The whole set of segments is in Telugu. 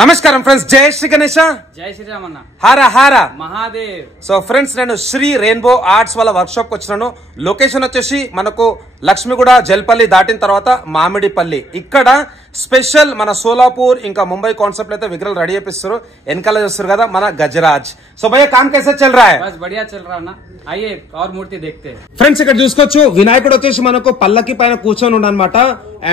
నమస్కారం ఫ్రెండ్స్, జై శ్రీ గణేశ, జై శ్రీరామ్ అన్న, హార హార మహాదేవ్. సో ఫ్రెండ్స్, నేను శ్రీ రెయిన్బో ఆర్ట్స్ వాళ్ళ వర్క్ షాప్ కి వచ్చినాను. లొకేషన్ వచ్చేసి మనకు లక్ష్మిగూడ జల్పల్లి దాటిన తర్వాత మామిడిపల్లి. ఇక్కడ స్పెషల్ మన సోలాపూర్ ఇంకా ముంబై కాన్సెప్ట్ అయితే విగ్రహాలు రెడీ చేపిస్తారు. వెనకాల చూస్తారు కదా మన గజరాజ్. సో భయ్యా కామ్ కైసా చల్ రहा है? బస్ బడియా చల్ రहा అన్న. ఆయే और మూర్తి देखते हैं. ఫ్రెండ్స్, ఇక్కడ చూసుకోవచ్చు వినాయకుడు వచ్చేసి మనకు పల్లకి పైన కూర్చొని ఉండనమాట.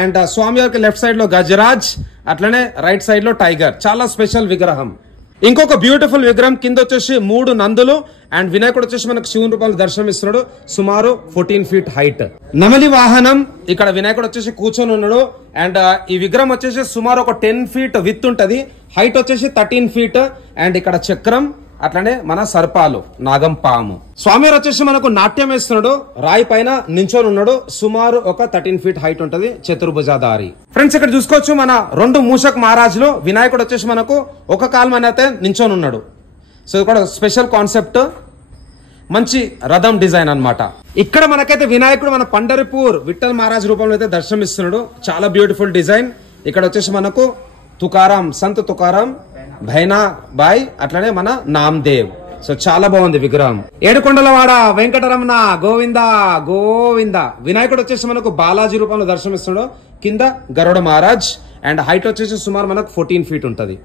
అండ్ స్వామి వారికి లెఫ్ట్ సైడ్ లో గజరాజ్, అట్లనే రైట్ సైడ్ లో టైగర్. చాలా స్పెషల్ విగ్రహం. ఇంకొక బ్యూటిఫుల్ విగ్రహం కింద వచ్చేసి 3 నందులు అండ్ వినాయకుడు వచ్చేసి మనకు శివుని రూపాయలు దర్శనం ఇస్తున్నాడు. సుమారు 14 feet హైట్. నెమలి వాహనం ఇక్కడ వినాయకుడు వచ్చేసి కూర్చొని ఉన్నాడు. అండ్ ఈ విగ్రహం వచ్చేసి సుమారు ఒక 10 feet విత్ ఉంటది. హైట్ వచ్చేసి 13 feet. అండ్ ఇక్కడ చక్రం, అట్లనే మన సర్పాలు, నాగం పాము. స్వామివారు వచ్చేసి మనకు నాట్యం వేస్తున్నాడు. రాయి పైన నించొని ఉన్నాడు. సుమారు ఒక 13 feet హైట్ ఉంటది. చతుర్భుజాధారి. ఫ్రెండ్స్, ఇక్కడ చూసుకోవచ్చు మన 2 మూషక్ మహారాజులు. వినాయకుడు వచ్చేసి మనకు ఒక కాలు మీద అయితే నించొని ఉన్నాడు. సో ఇక్కడ స్పెషల్ కాన్సెప్ట్, మంచి రథం డిజైన్ అన్నమాట. ఇక్కడ మనకైతే వినాయకుడు మన పండరిపూర్ విఠల్ మహారాజ్ రూపంలో అయితే దర్శనం ఇస్తున్నాడు. చాలా బ్యూటిఫుల్ డిజైన్. ఇక్కడ వచ్చేసి మనకు తుకారాం, సంత్ తుకారాం భైనా బాయ్, అట్లనే మన నామ్దేవ్. సో చాలా బాగుంది విగ్రహం. ఏడుకొండలవాడ వెంకటరమణ గోవింద గోవింద. వినాయకుడు వచ్చేసి మనకు బాలాజీ రూపంలో దర్శనమిస్తున్నాడు. కింద గరుడ మహారాజ్. అండ్ హైట్ వచ్చేసి సుమారు మనకు 14 feet ఉంటది.